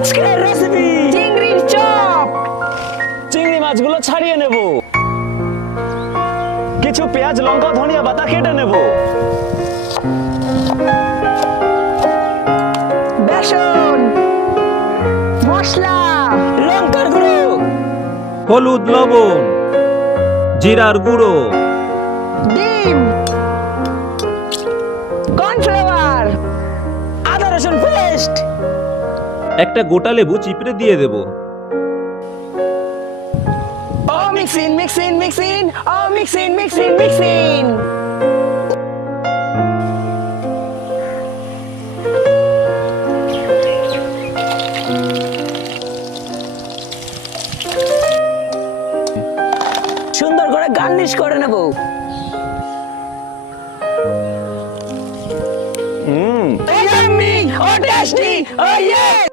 আজকের রেসিপি চিংড়ির চপ। চিংড়ি মাছগুলো ছাড়িয়ে নেব, কিছু পেঁয়াজ লঙ্কা ধনিয়া পাতা কেটে নেব, বেসন, মশলা, লঙ্কার গুঁড়ো, হলুদ লবণ, জিরার গুঁড়ো, ডিম, কর্নফ্লাওয়ার, আদা রসুন পেস্ট, একটা গোটা লেবু চিপড়ে দিয়ে দেব। ও মিক্সিং মিক্সিং মিক্সিং, ও মিক্সিং মিক্সিং মিক্সিং। সুন্দর করে গার্নিশ করে নেব। Yummy! Oh, tasty! Oh, yes!